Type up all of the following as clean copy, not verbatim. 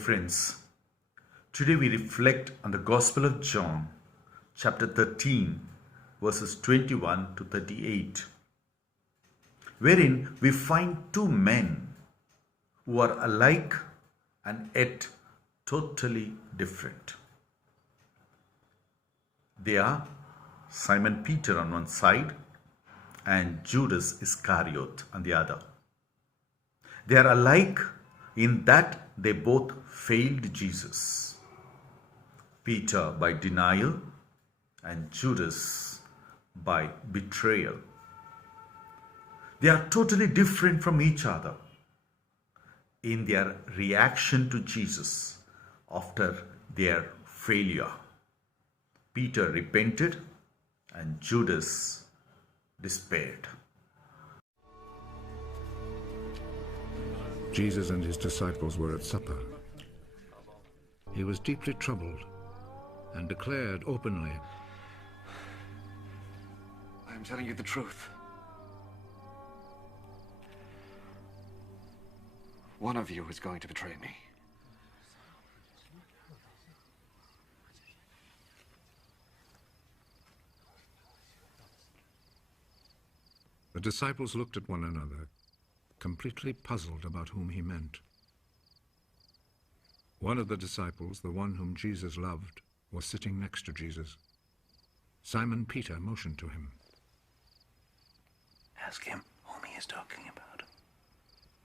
friends, today we reflect on the Gospel of John, chapter 13, verses 21 to 38, wherein we find two men who are alike and yet totally different. They are Simon Peter on one side and Judas Iscariot on the other. They are alike in that they both failed Jesus. Peter by denial and Judas by betrayal. They are totally different from each other in their reaction to Jesus after their failure. Peter repented and Judas despaired. Jesus and his disciples were at supper. He was deeply troubled and declared openly, I am telling you the truth. One of you is going to betray me. The disciples looked at one another, completely puzzled about whom he meant. One of the disciples, the one whom Jesus loved, was sitting next to Jesus. Simon Peter motioned to him. Ask him whom he is talking about.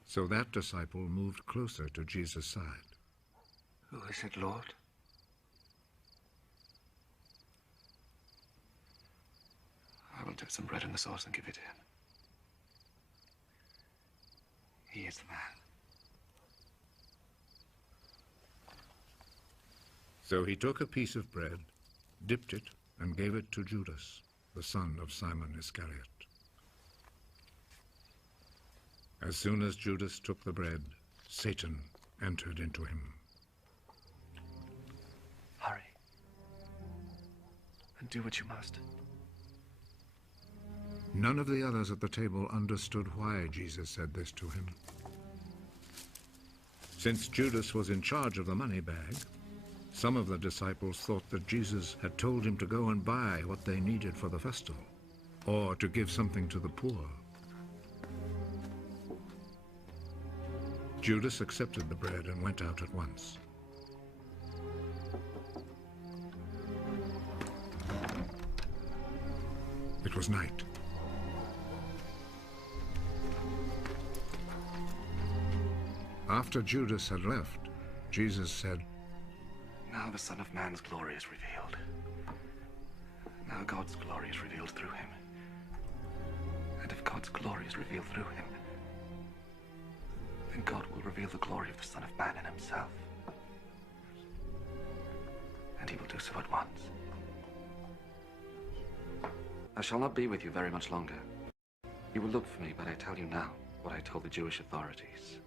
So that disciple moved closer to Jesus' side. Who is it, Lord? I will dip some bread in the sauce and give it to him. He is the man. So he took a piece of bread, dipped it, and gave it to Judas, the son of Simon Iscariot. As soon as Judas took the bread, Satan entered into him. Hurry. And do what you must. None of the others at the table understood why Jesus said this to him. Since Judas was in charge of the money bag, some of the disciples thought that Jesus had told him to go and buy what they needed for the festival, or to give something to the poor. Judas accepted the bread and went out at once. It was night. After Judas had left, Jesus said, Now the Son of Man's glory is revealed. Now God's glory is revealed through him. And if God's glory is revealed through him, then God will reveal the glory of the Son of Man in himself. And he will do so at once. I shall not be with you very much longer. You will look for me, but I tell you now what I told the Jewish authorities.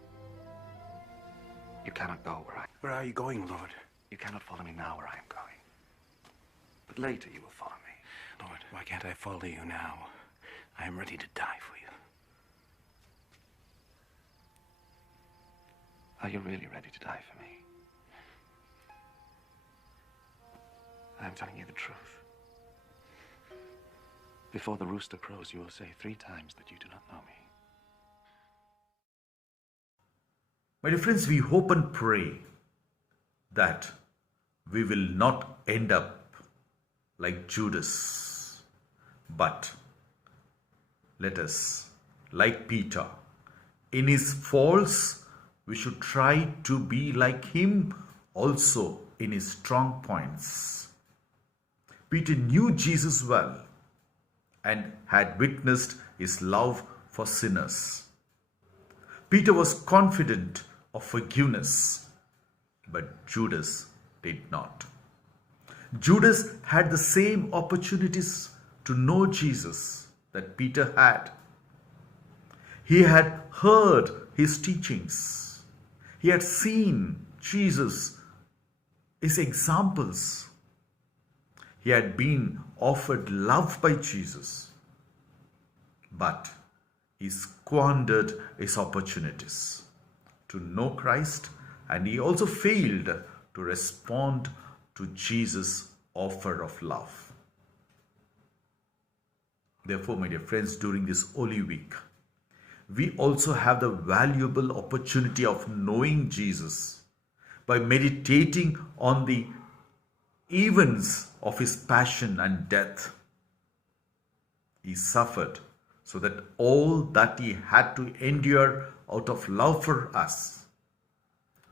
You cannot go where I am. Where are you going, Lord? You cannot follow me now where I am going. But later you will follow me. Lord, why can't I follow you now? I am ready to die for you. Are you really ready to die for me? I am telling you the truth. Before the rooster crows, you will say 3 times that you do not know me. My dear friends, we hope and pray that we will not end up like Judas, but let us, like Peter, in his faults, we should try to be like him also in his strong points. Peter knew Jesus well and had witnessed his love for sinners. Peter was confident of forgiveness, but Judas did not. Judas had the same opportunities to know Jesus that Peter had. He had heard his teachings. He had seen Jesus, his examples. He had been offered love by Jesus, but he squandered his opportunities to know Christ and he also failed to respond to Jesus' offer of love. Therefore, my dear friends, during this Holy Week, we also have the valuable opportunity of knowing Jesus by meditating on the events of his passion and death. He suffered so that all that he had to endure out of love for us.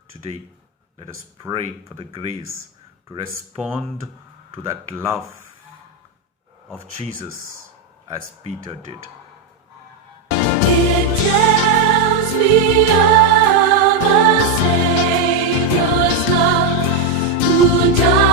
Today, let us pray for the grace to respond to that love of Jesus as Peter did. It tells me of a Savior's love who died.